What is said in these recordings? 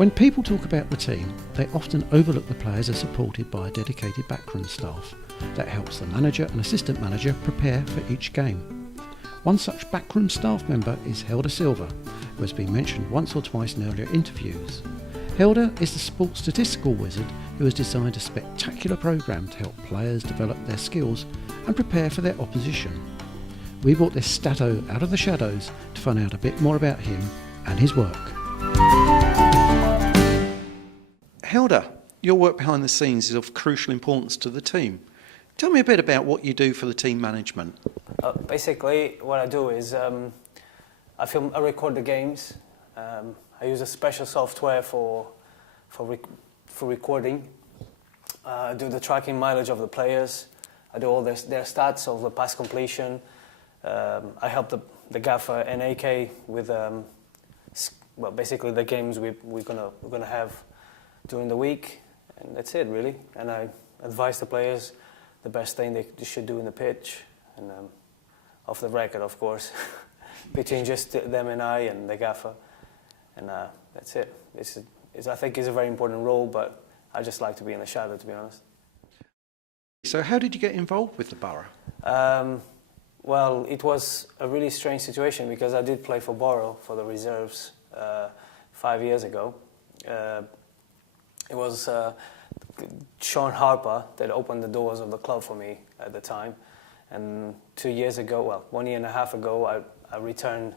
When people talk about the team, they often overlook the players are supported by a dedicated backroom staff that helps the manager and assistant manager prepare for each game. One such backroom staff member is Silva, who has been mentioned once or twice in earlier interviews. Hilda is the sports statistical wizard who has designed a spectacular programme to help players develop their skills and prepare for their opposition. We brought this Stato out of the shadows to find out a bit more about him and his work. Hilda, your work behind the scenes is of crucial importance to the team. Tell me a bit about what you do for the team management. Basically, what I do is I record the games. I use a special software for recording. I do the tracking mileage of the players. I do all their stats of the pass completion. I help the gaffer and AK with basically the games we're gonna have during the week, and that's it really. And I advise the players the best thing they should do in the pitch, and off the record, of course, between just them and I and the gaffer, and that's it. I think it's a very important role, but I just like to be in the shadow, to be honest. So how did you get involved with the Borough? Well, it was a really strange situation because I did play for Borough for the reserves 5 years ago. It was Sean Harper that opened the doors of the club for me at the time. And 2 years ago, well, 1.5 years ago, I returned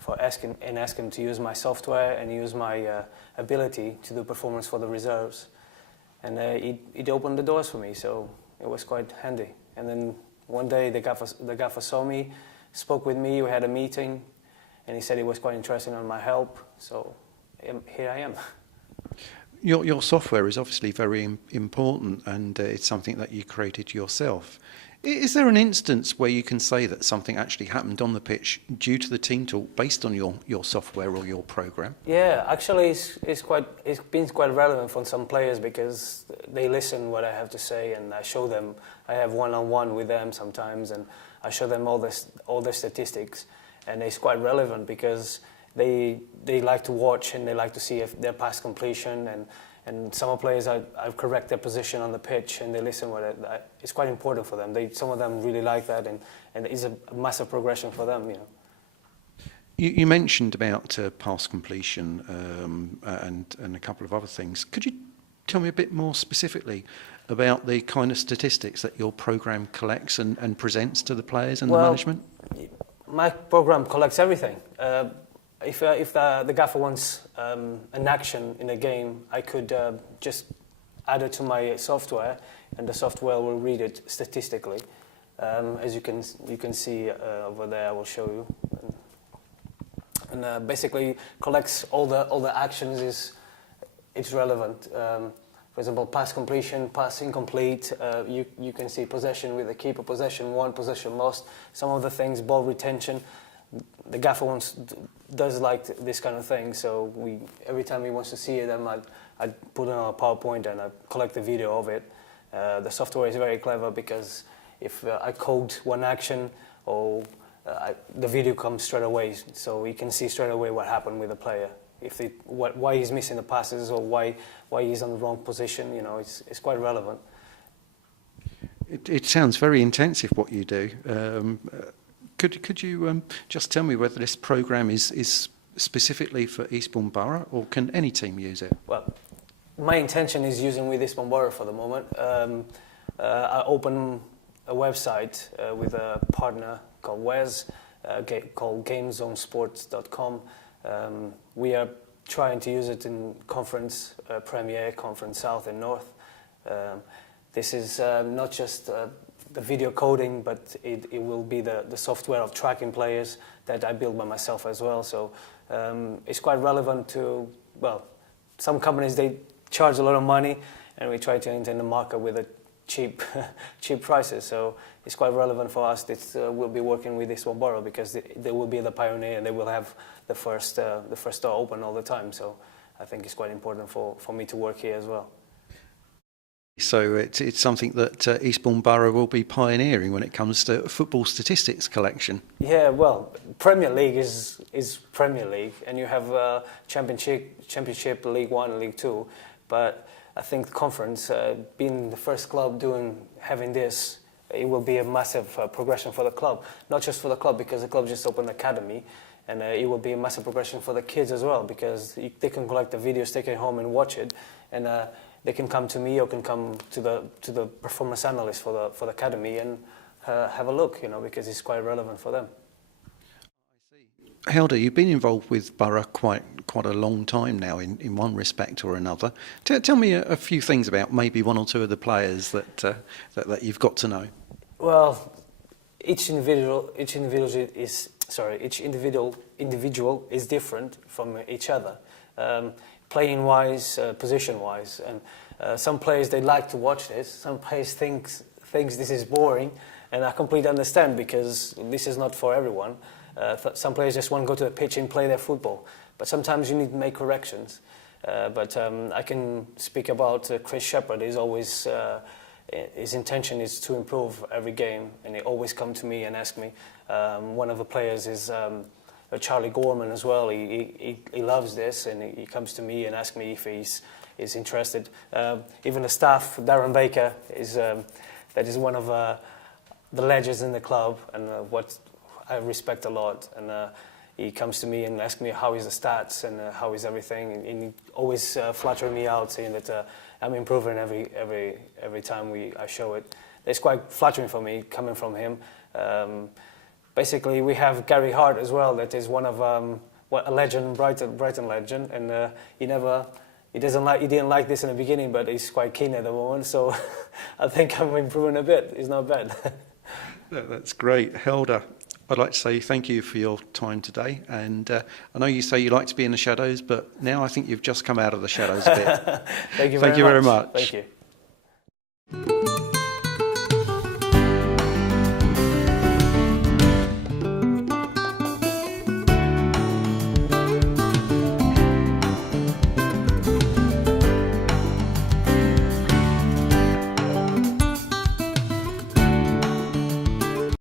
for asked him to use my software and use my ability to do performance for the reserves. And it opened the doors for me, so it was quite handy. And then one day the gaffer saw me, spoke with me, we had a meeting, and he said he was quite interested in my help, so here I am. Your software is obviously very important, and it's something that you created yourself. Is there an instance where you can say that something actually happened on the pitch due to the team talk based on your software or your program? Yeah, actually it's been quite relevant for some players because they listen what I have to say, and I show them. I have one-on-one with them sometimes, and I show them all the statistics, and it's quite relevant because they like to watch and they like to see if their pass completion, and some players I correct their position on the pitch and they listen with it. It's quite important for them. Some of them really like that, and it's a massive progression for them, you know. You mentioned about pass completion and a couple of other things. Could you tell me a bit more specifically about the kind of statistics that your program collects and presents to the players and the management? My program collects everything. If the gaffer wants an action in a game, I could just add it to my software, and the software will read it statistically. As you can see over there, I will show you. And basically collects all the actions. It's relevant. For example, pass completion, pass incomplete. You can see possession with the keeper, possession won, possession lost. Some of the things, ball retention. The gaffer does like this kind of thing, so every time he wants to see it, I put it on a PowerPoint and I collect the video of it. The software is very clever because if I code one action, the video comes straight away, so you can see straight away what happened with the player. Why he's missing the passes or why he's on the wrong position, you know, it's quite relevant. It sounds very intensive what you do. Could you just tell me whether this program is specifically for Eastbourne Borough, or can any team use it? Well, my intention is using with Eastbourne Borough for the moment. I opened a website with a partner called Wes, called Gamezone we are trying to use it in Conference Premier, Conference South and North. This is not just the video coding, but it will be the software of tracking players that I build by myself as well. So it's quite relevant to, well, some companies, they charge a lot of money, and we try to enter the market with a cheap prices. So it's quite relevant for us that we'll be working with Eastbourne Borough because they will be the pioneer and they will have the first store open all the time. So I think it's quite important for me to work here as well. So it's something that Eastbourne Borough will be pioneering when it comes to football statistics collection. Yeah, well, Premier League is Premier League, and you have Championship, League One, League Two, but I think the conference, being the first club having this, it will be a massive progression for the club. Not just for the club, because the club just opened an academy, and it will be a massive progression for the kids as well, because they can collect the videos, take it home and watch it, and they can come to me or can come to the performance analyst for the academy and have a look, because it's quite relevant for them. Helder, you've been involved with Borough quite a long time now in one respect or another. Tell me a few things about maybe one or two of the players that you've got to know. Well, each individual is different from each other, playing wise, position wise, and some players, they like to watch this. Some players thinks this is boring, and I completely understand, because this is not for everyone. Some players just want to go to the pitch and play their football, but sometimes you need to make corrections. But I can speak about Chris Shepherd. He's always his intention is to improve every game, and he always come to me and ask me. One of the players is Charlie Gorman as well. He loves this, and he comes to me and asks me if he's interested. Even the staff, Darren Baker, that is one of the legends in the club, and what I respect a lot. And he comes to me and asks me how is the stats and how is everything, and he always flattering me out, saying that I'm improving every time I show it. It's quite flattering for me coming from him. Basically, we have Gary Hart as well. That is one of a legend, Brighton legend, and he didn't like this in the beginning, but he's quite keen at the moment. So I think I'm improving a bit. It's not bad. That's great, Helder. I'd like to say thank you for your time today, and I know you say you like to be in the shadows, but now I think you've just come out of the shadows a bit. Thank you very much. Thank you.